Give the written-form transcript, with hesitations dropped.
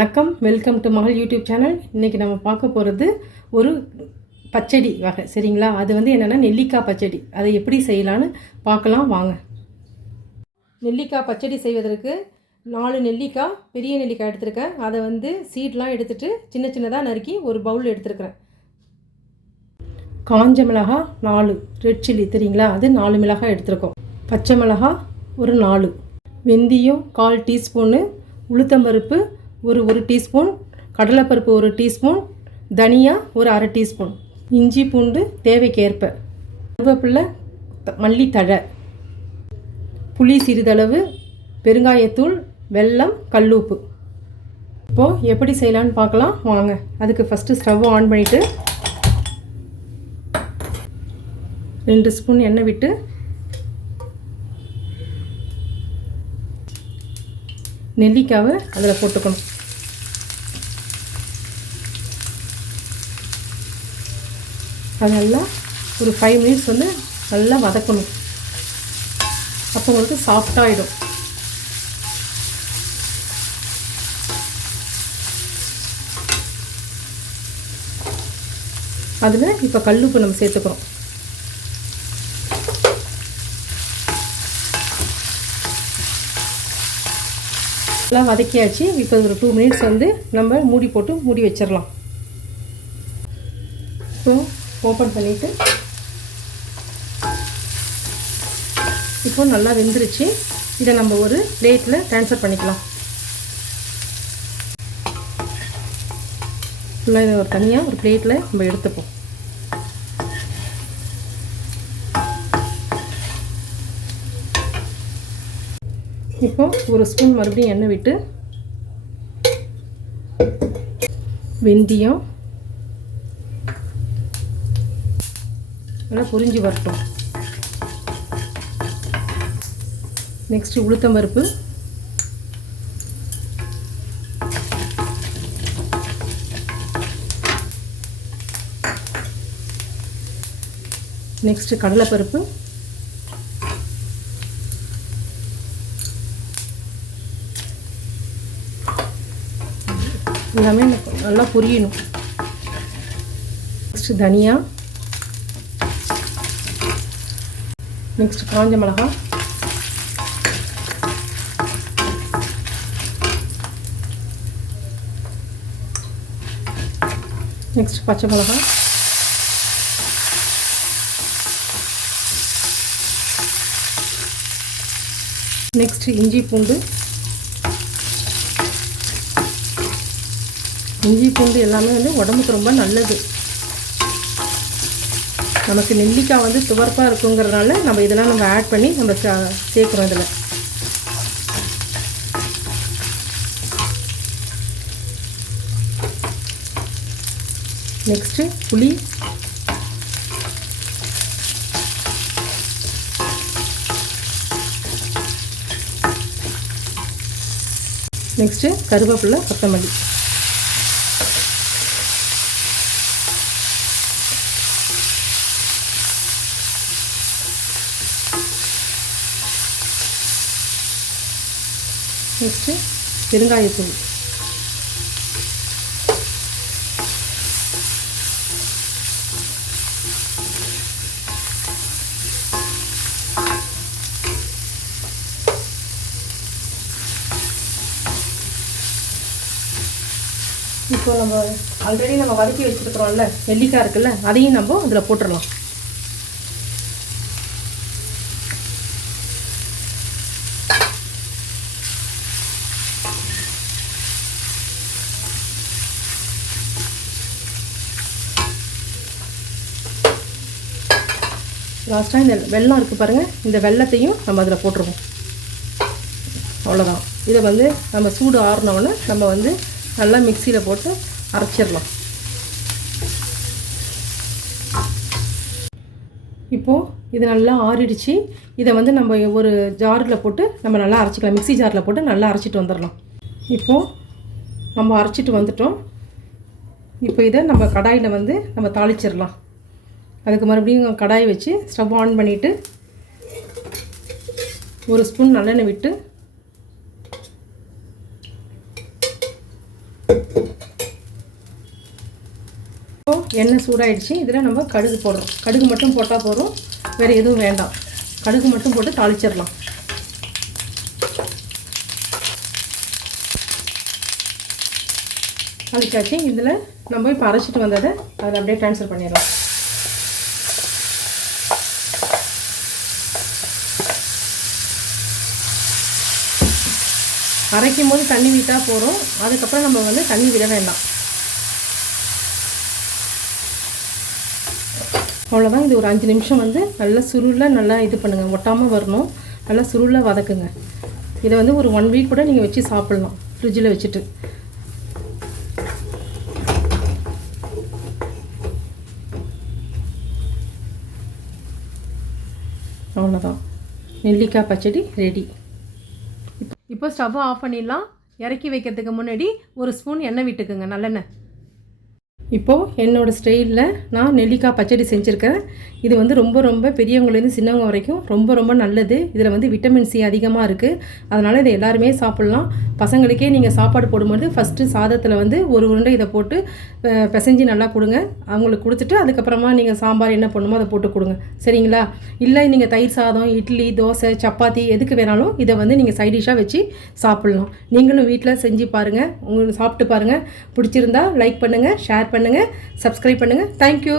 வணக்கம், welcome to மகள் YouTube channel. இன்றைக்கி நம்ம பார்க்க போகிறது ஒரு பச்சடி வகை. சரிங்களா? அது என்னென்னா நெல்லிக்காய் பச்சடி. அதை எப்படி செய்யலான்னு பார்க்கலாம் வாங்க. நெல்லிக்காய் பச்சடி செய்வதற்கு 4 நெல்லிக்காய், பெரிய நெல்லிக்காய் எடுத்துருக்கேன். அதை சீட்லாம் எடுத்துகிட்டு சின்ன சின்னதாக நறுக்கி ஒரு பவுல் எடுத்துருக்கிறேன். காஞ்ச மிளகாய் 4, ரெட் சில்லி தெரியுங்களா, அது 4 மிளகாய் எடுத்துருக்கோம். பச்சை மிளகாய் ஒரு 4, வெந்தயம் 1/4 டீஸ்பூனு, உளுத்தம்பருப்பு ஒரு டீஸ்பூன், கடலைப்பருப்பு 1 டீஸ்பூன், தனியா ஒரு 1/2 டீஸ்பூன், இஞ்சி பூண்டு தேவைக்கேற்ப, கருவேப்பிலை, மல்லித்தழை, புளி சிறிதளவு, பெருங்காயத்தூள், வெல்லம், கல்லுப்பு. இப்போது எப்படி செய்யலான்னு பார்க்கலாம் வாங்க. அதுக்கு ஃபஸ்ட்டு ஸ்டவ் ஆன் பண்ணிவிட்டு 2 ஸ்பூன் எண்ணெய் விட்டு நெல்லிக்காவை அதில் போட்டுக்கணும். அது நல்லா ஒரு 5 மினிட்ஸ் நல்லா வதக்கணும். அப்போ உங்களுக்கு சாஃப்டாகிடும். அதில் இப்போ கல்லுப்பு நம்ம சேர்த்துக்கிறோம். நல்லா வதக்கியாச்சு. இப்போ ஒரு 2 மினிட்ஸ் நம்ம மூடி போட்டு மூடி வச்சிடலாம். இப்போ ஓப்பன் பண்ணிவிட்டு இப்போ நல்லா வெந்துருச்சு. இதை நம்ம ஒரு பிளேட்டில் ட்ரான்ஸ்ஃபர் பண்ணிக்கலாம். ஃபுல்லாக இதை ஒரு தனியாக ஒரு பிளேட்டில் நம்ம எடுத்துப்போம். இப்போ ஒரு ஸ்பூன் மறுபடியும் எண்ணெய் விட்டு வெந்தயம் நல்லா பொரிஞ்சு வரட்டும். நெக்ஸ்ட்டு உளுத்தம்பருப்பு, நெக்ஸ்ட்டு கடலைப்பருப்பு, எல்லாமே நல்லா பொரியணும். நெக்ஸ்ட்டு தனியா, நெக்ஸ்ட் காஞ்ச மிளகாய், நெக்ஸ்ட் பச்சை மிளகாய், நெக்ஸ்ட் இஞ்சி பூண்டு. இஞ்சி பூண்டு எல்லாமே உடம்புக்கு ரொம்ப நல்லது. நமக்கு நெல்லிக்காய் துவர்ப்பாக இருக்குங்கிறதுனால நம்ம இதெல்லாம் நம்ம ஆட் பண்ணி நம்ம சேர்க்குறோம். இதில் நெக்ஸ்ட்டு புளி, நெக்ஸ்ட்டு கருவேப்பிலை, கொத்தமல்லி. நெக்ஸ்ட்டு பெருங்காயத்தூள். இப்போ நம்ம ஆல்ரெடி நம்ம வதக்கி வச்சுருக்கிறோம்ல நெல்லிக்காய் இருக்குல்ல, அதையும் நம்ம அதில் போட்டுடலாம். லாஸ்ட்டாக இந்த வெல்லம் இருக்குது பாருங்கள், இந்த வெல்லத்தையும் நம்ம அதில் போட்டுருவோம். அவ்வளோதான். இதை நம்ம சூடு ஆறினோன்னு நம்ம நல்லா மிக்சியில் போட்டு அரைச்சிடலாம். இப்போது இது நல்லா ஆறிடுச்சு. இதை நம்ம ஒரு ஜாரில் போட்டு நம்ம நல்லா அரைச்சிக்கலாம். மிக்சி ஜாரில் போட்டு நல்லா அரைச்சிட்டு வந்துடலாம். இப்போது நம்ம அரைச்சிட்டு வந்துட்டோம். இப்போ இதை நம்ம கடாயில் நம்ம தாளிச்சிடலாம். அதுக்கு மறுபடியும் கடாய் வச்சு ஸ்டவ் ஆன் பண்ணிவிட்டு 1 ஸ்பூன் நல்லெண்ணெய் விட்டு எண்ணெய் சூடாயிடுச்சு. இதில் நம்ம கடுகு போடுறோம். கடுகு மட்டும் போட்டால் போதும், வேறு எதுவும் வேண்டாம். கடுகு மட்டும் போட்டு தாளிச்சிடலாம். தாளிச்சாச்சு. இதில் நம்ம இப்போ அரைச்சிட்டு வந்ததை அதை அப்படியே ட்ரான்ஸ்ஃபர் பண்ணிடலாம். அரைக்கும் போது தண்ணி விட்டால் போதும். அதுக்கப்புறம் நம்ம வந்து தண்ணி விட வேண்டாம். அவ்வளோதான். இது ஒரு 5 நிமிஷம் வந்து நல்லா சுருளில் நல்லா இது பண்ணுங்கள். ஒட்டாமல் வரணும். நல்லா சுருளில் வதக்குங்க. இதை வந்து ஒரு 1 வீக் கூட நீங்கள் வச்சு சாப்பிட்லாம், ஃப்ரிட்ஜில் வச்சுட்டு. அவ்வளோதான், நெல்லிக்காய் பச்சடி ரெடி. இப்போ ஸ்டவ்வை ஆஃப் பண்ணிடலாம். இறக்கி வைக்கிறதுக்கு முன்னாடி ஒரு ஸ்பூன் எண்ணெய் விட்டுக்குங்க, நல்லெண்ணெய். இப்போது என்னோடய ஸ்டைலில் நான் நெல்லிக்காய் பச்சடி செஞ்சுருக்கேன். இது வந்து ரொம்ப பெரியவங்கலேருந்து சின்னவங்க வரைக்கும் ரொம்ப நல்லது. இதில் வந்து விட்டமின் சி அதிகமாக இருக்குது. அதனால் இதை எல்லாருமே சாப்பிட்லாம். பசங்களுக்கே நீங்கள் சாப்பாடு போடும்போது ஃபஸ்ட்டு சாதத்தில் வந்து ஒரு உருண்டை இதை போட்டு பிசைஞ்சு நல்லா கொடுங்க. அவங்களுக்கு கொடுத்துட்டு அதுக்கப்புறமா நீங்கள் சாம்பார் என்ன பண்ணுமோ அதை போட்டு கொடுங்க, சரிங்களா? இல்லை நீங்கள் தயிர் சாதம், இட்லி, தோசை, சப்பாத்தி எதுக்கு வேணாலும் இதை வந்து நீங்கள் சைட் டிஷ்ஷாக வச்சு சாப்பிட்லாம். நீங்களும் வீட்டில் செஞ்சு பாருங்கள், உங்களுக்கு சாப்பிட்டு பாருங்கள். பிடிச்சிருந்தா லைக் பண்ணுங்கள், ஷேர் பண்ணுங்கள், சப்ஸ்கிரைப் பண்ணுங்கள். தேங்க்யூ.